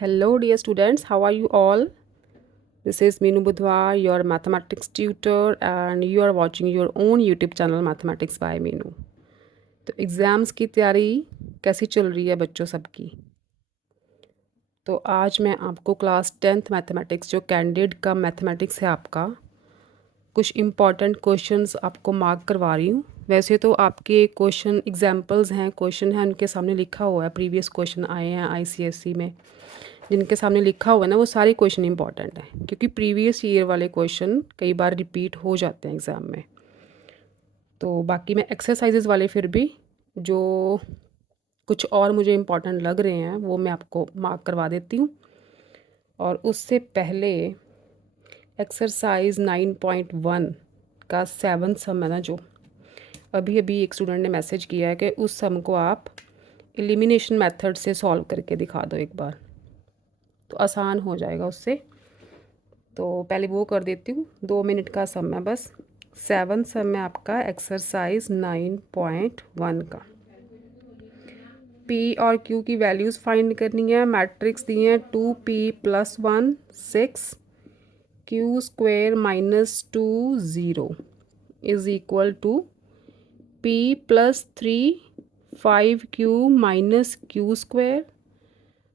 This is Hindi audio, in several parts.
Hello, dear students. How are you all? This is Meenu Budhwar, your mathematics tutor, and you are watching your own YouTube channel Mathematics by Meenu. तो एग्ज़ाम्स की तैयारी कैसी चल रही है बच्चों सबकी? तो आज मैं आपको क्लास 10th मैथमेटिक्स जो कैंडिडेट का मैथमेटिक्स है आपका, कुछ इम्पॉर्टेंट क्वेश्चंस आपको मार्क करवा रही हूँ। वैसे तो आपके क्वेश्चन एग्जांपल्स हैं, क्वेश्चन हैं, उनके सामने लिखा हुआ है, प्रीवियस क्वेश्चन आए हैं आईसीएसई में। जिनके सामने लिखा हुआ है ना, वो सारे क्वेश्चन इंपॉर्टेंट हैं, क्योंकि प्रीवियस ईयर वाले क्वेश्चन कई बार रिपीट हो जाते हैं एग्ज़ाम में। तो बाकी मैं एक्सरसाइजेज वाले फिर भी जो कुछ और मुझे इम्पॉर्टेंट लग रहे हैं वो मैं आपको मार्क करवा देती हूँ। और उससे पहले एक्सरसाइज 9.1 का 7 सम है ना, जो अभी अभी एक स्टूडेंट ने मैसेज किया है कि उस सम को आप एलिमिनेशन मेथड से सॉल्व करके दिखा दो एक बार, तो आसान हो जाएगा उससे। तो पहले वो कर देती हूँ, 2 मिनट का सम है बस। 7 सम है आपका एक्सरसाइज 9.1 का। पी और क्यू की वैल्यूज़ फाइंड करनी है। मैट्रिक्स दी हैं 2p+1 6 q square -2 0 is equal to p+3 5q -q square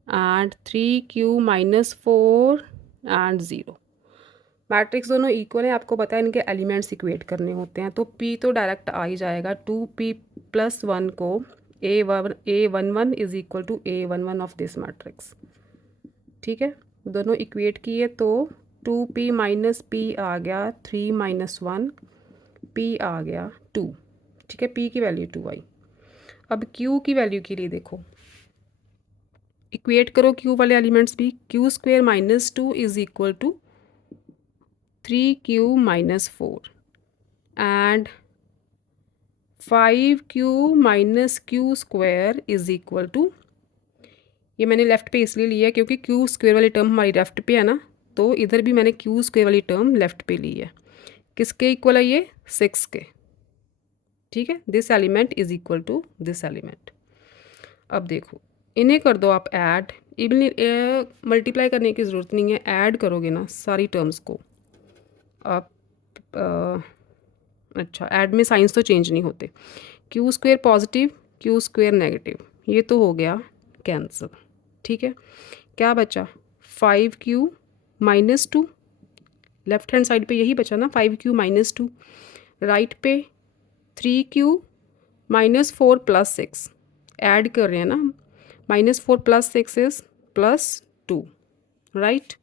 and 3q -4 and 0। Matrix दोनों इक्वल है, आपको पता है इनके एलिमेंट्स इक्वेट करने होते हैं। तो p तो डायरेक्ट आ ही जाएगा। 2p+1 को a11 is equal to a11 of this matrix. ठीक है, दोनों इक्वेट किए तो 2p माइनस p आ गया 3 - 1, p आ गया 2। ठीक है, p की वैल्यू 2 आई। अब q की वैल्यू के लिए देखो, इक्वेट करो q वाले एलिमेंट्स भी। q square -2 is equal to 3q -4 and 5q -q square is equal to, ये मैंने लेफ़्ट पे इसलिए लिया है क्योंकि q स्क्वायर वाली टर्म हमारी लेफ़्ट पे है ना, तो इधर भी मैंने q स्क्वायर वाली टर्म लेफ़्ट पे ली है। किसके इक्वल है ये? 6 के। ठीक है, this element is equal to this element. अब देखो, इन्हें कर दो आप ऐड। इवन मल्टीप्लाई करने की ज़रूरत नहीं है, ऐड करोगे ना सारी टर्म्स को आप। अच्छा, ऐड में साइंस तो चेंज नहीं होते। Q square positive, Q square negative, ये तो हो गया कैंसिल। ठीक है, क्या बचा? 5q -2, लेफ्ट हैंड साइड पे यही बचा ना, 5q -2। राइट पे 3q -4 + 6, ऐड कर रहे हैं ना हम। -4 + 6 इज +2, राइट।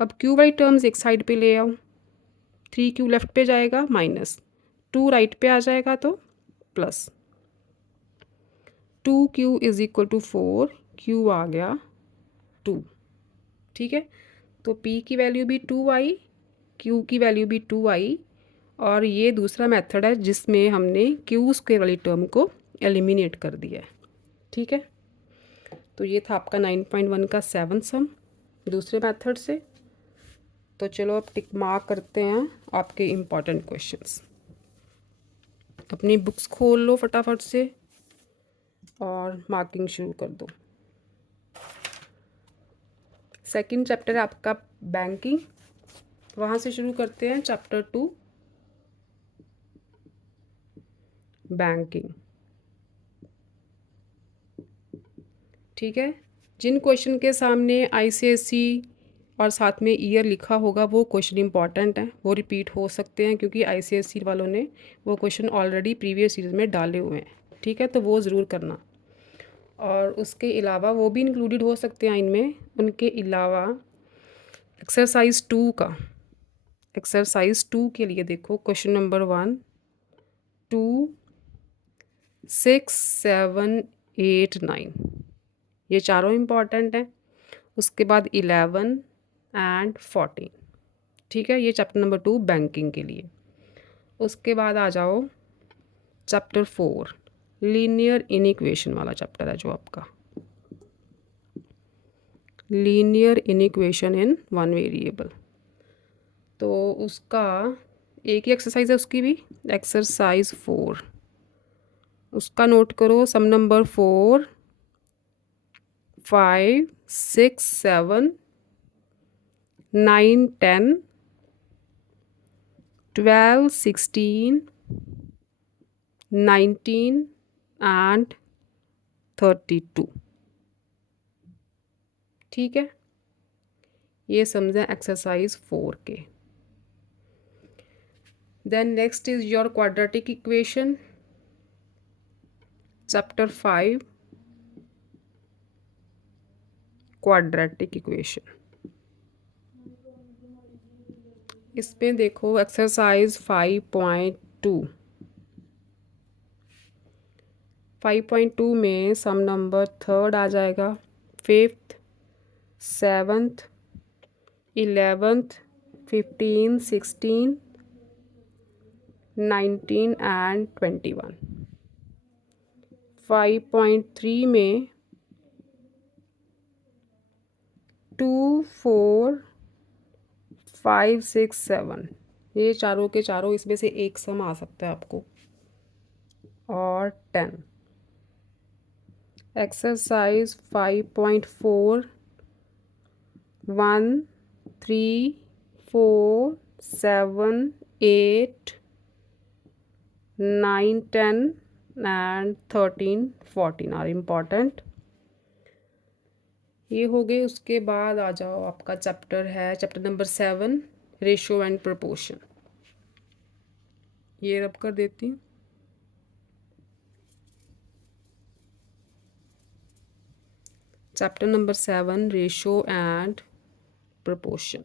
अब q वाली टर्म्स एक साइड पे ले आओ। 3q लेफ्ट पे जाएगा, -2 राइट पे आ जाएगा तो plus. 2q is equal to 4, q आ गया 2। ठीक है, तो p की वैल्यू भी 2 आई, q की वैल्यू भी 2 आई। और ये दूसरा मेथड है जिसमें हमने q स्क्वायर वाली टर्म को एलिमिनेट कर दिया है। ठीक है, तो ये था आपका 9.1 का 7 सम दूसरे मेथड से। तो चलो अब टिक मार्क करते हैं आपके इम्पॉर्टेंट क्वेश्चंस। अपनी बुक्स खोल लो फटाफट से और मार्किंग शुरू कर दो। सेकंड चैप्टर है आपका बैंकिंग, वहाँ से शुरू करते हैं। Chapter 2 banking. ठीक है, जिन क्वेश्चन के सामने आईसीएसई और साथ में ईयर लिखा होगा वो क्वेश्चन इंपॉर्टेंट हैं, वो रिपीट हो सकते हैं क्योंकि आईसीएसई वालों ने वो क्वेश्चन ऑलरेडी प्रीवियस ईयर में डाले हुए हैं। ठीक है, तो वो ज़रूर करना। और उसके अलावा वो भी इंक्लूडेड हो सकते हैं इनमें। उनके अलावा एक्सरसाइज 2 के लिए देखो, क्वेश्चन नंबर 1, 2, 6, 7, 8, 9, ये चारों इम्पॉर्टेंट हैं। उसके बाद 11 एंड 14। ठीक है, ये चैप्टर नंबर 2 बैंकिंग के लिए। उसके बाद आ जाओ चैप्टर 4, लीनियर इनइक्वेशन वाला चैप्टर है जो आपका, linear inequation in one variable. तो उसका एक ही एक्सरसाइज है, उसकी भी एक्सरसाइज 4। उसका नोट करो, सम नंबर 4 5 6 7 9 10 12 16 19 and 32। ठीक है, ये समझें एक्सरसाइज 4 के। Then next is your quadratic equation, chapter 5 quadratic equation. इसमें देखो एक्सरसाइज 5.2। 5.2 में सम नंबर थर्ड आ जाएगा, 5th 7th 11th 15 16 19 and 21। 5.3 में 2 4 5 6 7, ये चारों के चारों इसमें से एक सम आ सकता है आपको, और 10। Exercise 5.4 1 3 4 7 8 9 10 and 13 14 are important. ये हो गए। उसके बाद आ जाओ, आपका चैप्टर है chapter number 7 ratio and proportion. ये रब कर देती हूँ। Chapter number 7 ratio and proportion.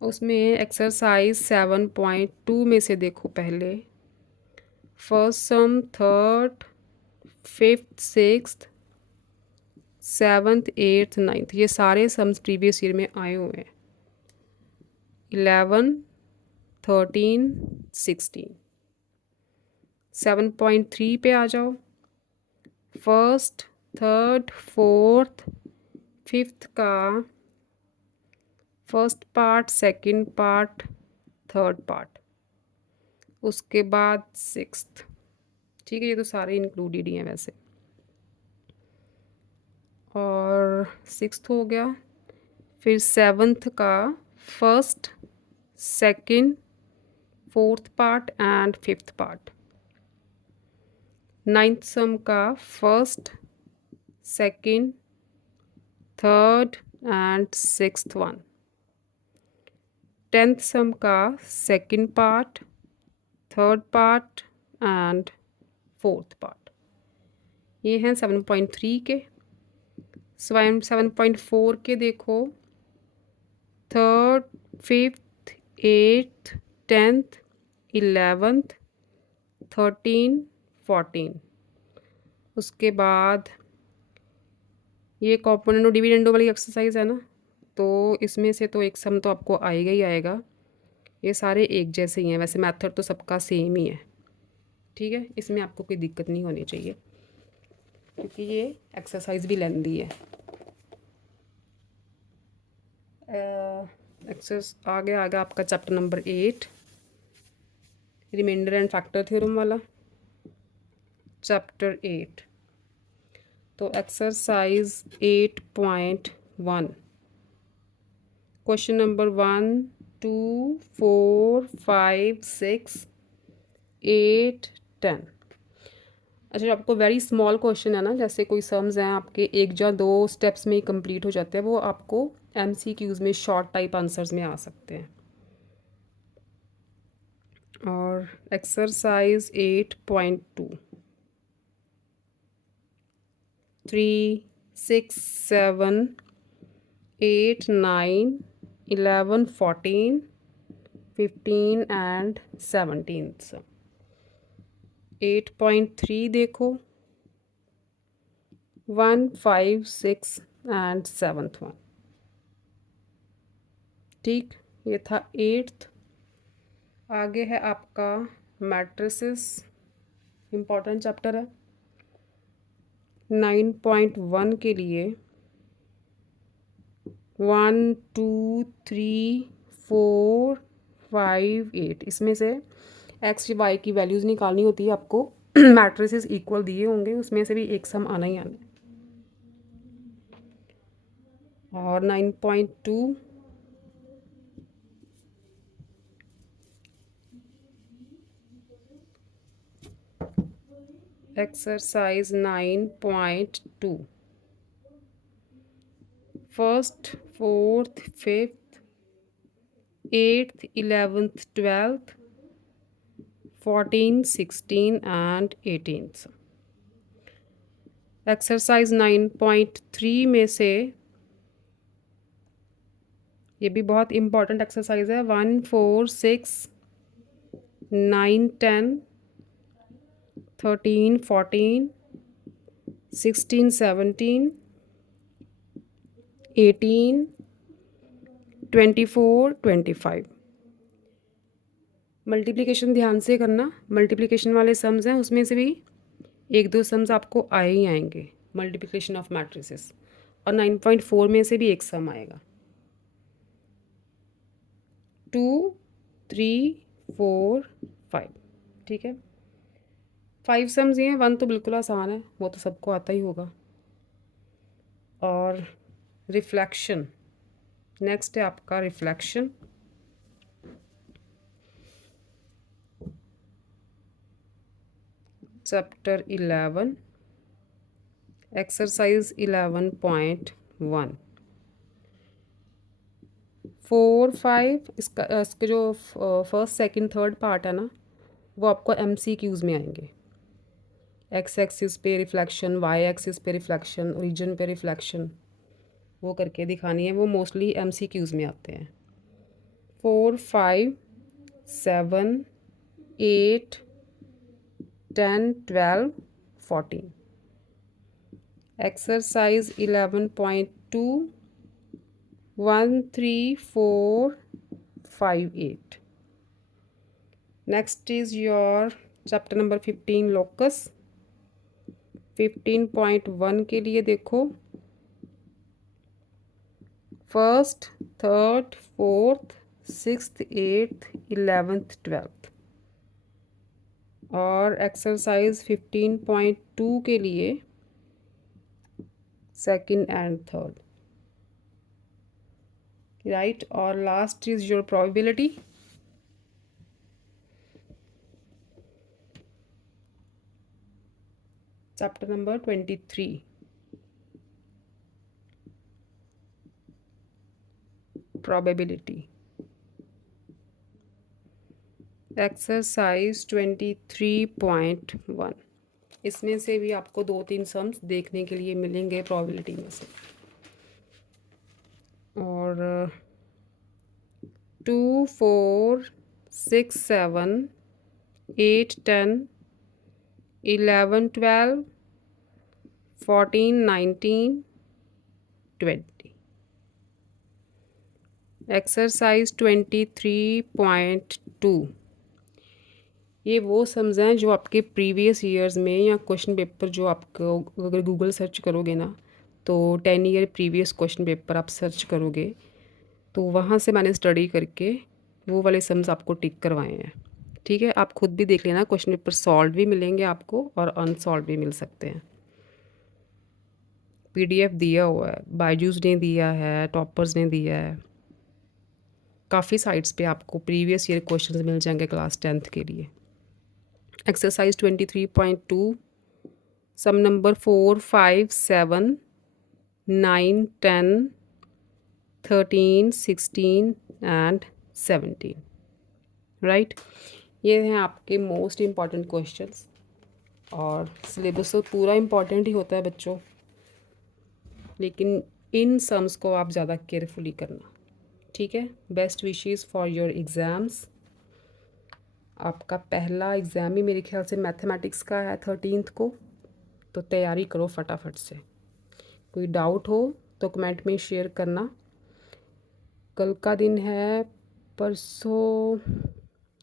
उसमें एक्सरसाइज 7.2 में से देखो, पहले फर्स्ट सम, third, 5th 6th 7th 8th 9th, ये सारे सम्स प्रीवियस ईयर में आए हुए हैं। 11 13 16। 7.3 पे आ जाओ। फर्स्ट थर्ड फोर्थ 5th का first part, second part, third part, उसके बाद 6th। ठीक है, ये तो सारे इंक्लूडेड ही हैं वैसे। और 6th हो गया। फिर 7th का first second fourth part and 5th part. 9th सम का first second third and 6th one. 10th सम का second part, third part and 4th part. ये हैं 7.3 के। 7.4 के देखो, third 5th 8th 10th 11th 13 14। उसके बाद ये कॉम्पोनेंट और डिविडेंडो वाली एक्सरसाइज है ना, तो इसमें से तो एक सम तो आपको आएगा ही आएगा। ये सारे एक जैसे ही हैं, वैसे मेथड तो सबका सेम ही है। ठीक है, इसमें आपको कोई दिक्कत नहीं होनी चाहिए, क्योंकि ये एक्सरसाइज भी लेंदी है। आगे आपका chapter number 8 remainder and factor theorem वाला, चैप्टर 8। तो एक्सरसाइज 8.1, क्वेश्चन नंबर 1 2 4 5 6 8 10। अच्छा, आपको वेरी स्मॉल क्वेश्चन है ना, जैसे कोई सम्स हैं आपके 1 या 2 स्टेप्स में ही कंप्लीट हो जाते हैं, वो आपको MCQs में शॉर्ट टाइप आंसर्स में आ सकते हैं। और एक्सरसाइज 8.2 3 6 7 8 9 11 14 15 and 17। 8.3 देखो, 1 5 6 and 7th वन। ठीक, ये था 8th। आगे है आपका मैट्रिसेस, इम्पॉर्टेंट चैप्टर है। 9.1 के लिए 1 2 3 4 5 8, इसमें से x y की वैल्यूज़ निकालनी होती है आपको। मैट्रिसेस इक्वल दिए होंगे, उसमें से भी एक सम आना ही आना है। और 9.2 exercise 9.2 first, fourth, fifth, 8th, 11th, 12th, 14, 16 and 18th। Exercise 9.3 में से ये भी बहुत इम्पॉर्टेंट एक्सरसाइज है। 1, 4, 6, 9, 10, 13, 14, 16, 17, 18, 24, 25। मल्टीप्लिकेशन ध्यान से करना, मल्टीप्लिकेशन वाले सम्स हैं उसमें से भी एक दो सम्स आपको आए ही आएंगे, मल्टीप्लिकेशन ऑफ मैट्रिसेस। और 9.4 में से भी एक सम आएगा। 2, 3, 4, 5। ठीक है, 5 सम्स ही हैं। 1 तो बिल्कुल आसान है, वो तो सबको आता ही होगा। और रिफ्लेक्शन, नेक्स्ट है आपका रिफ्लेक्शन। चैप्टर 11 एक्सरसाइज 11.1 4, 5 इसके जो फर्स्ट, सेकंड, थर्ड पार्ट है ना, वो आपको MCQs में आएंगे। एक्स एक्सिस पे रिफ्लेक्शन, वाई एक्सिस पे रिफ्लेक्शन, ओरिजिन पे रिफ्लेक्शन, वो करके दिखानी है। वो मोस्टली MCQs में आते हैं। 4, 5, 7, 8, 10, 12, 14। Exercise 11.2 1, 3, 4, 5, 8। Next is your chapter number 15 locus. 15.1 के लिए देखो, first, third, fourth, sixth, 8th, 11th, 12th। और एक्सरसाइज 15.2 के लिए सेकंड एंड थर्ड। राइट, और last is your probability. Chapter number 23 probability. Exercise 23.1, इसमें से भी आपको 2-3 सम्स देखने के लिए मिलेंगे प्रोबेबिलिटी में से। और 2, 4, 6, 7, 8, 10, 11, 12, 14, 19, 20। एक्सरसाइज 23.2 ये वो सम्स हैं जो आपके प्रीवियस ईयर्स में या क्वेश्चन पेपर जो आपको, अगर गूगल सर्च करोगे ना, तो 10 ईयर प्रीवियस क्वेश्चन पेपर आप सर्च करोगे तो वहाँ से मैंने स्टडी करके वो वाले सम्स आपको टिक करवाए हैं। ठीक है, आप खुद भी देख लेना, क्वेश्चन पेपर सॉल्व भी मिलेंगे आपको और अनसॉल्व भी मिल सकते हैं। PDF दिया हुआ है, बायजूस ने दिया है, टॉपर्स ने दिया है, काफ़ी साइट्स पे आपको प्रीवियस ईयर क्वेश्चंस मिल जाएंगे क्लास 10th के लिए। एक्सरसाइज 23.2 सम नंबर 4, 5, 7, 9, 10, 13, 16 एंड 17। राइट, ये हैं आपके मोस्ट इम्पॉर्टेंट क्वेश्चंस। और सिलेबस तो पूरा इम्पॉर्टेंट ही होता है बच्चों, लेकिन इन सम्स को आप ज़्यादा केयरफुली करना। ठीक है, best wishes for your exams. आपका पहला एग्ज़ाम ही मेरे ख्याल से मैथमेटिक्स का है 13th को, तो तैयारी करो फटाफट से। कोई डाउट हो तो कमेंट में शेयर करना। कल का दिन है, परसों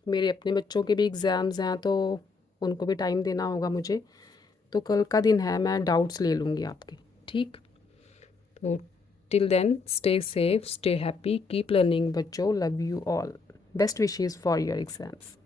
मेरे अपने बच्चों के भी एग्ज़ाम्स हैं, तो उनको भी टाइम देना होगा मुझे। तो कल का दिन है, मैं डाउट्स ले लूँगी आपके। ठीक, तो till then stay safe, stay happy, keep learning बच्चों। Love you all, best wishes for your exams.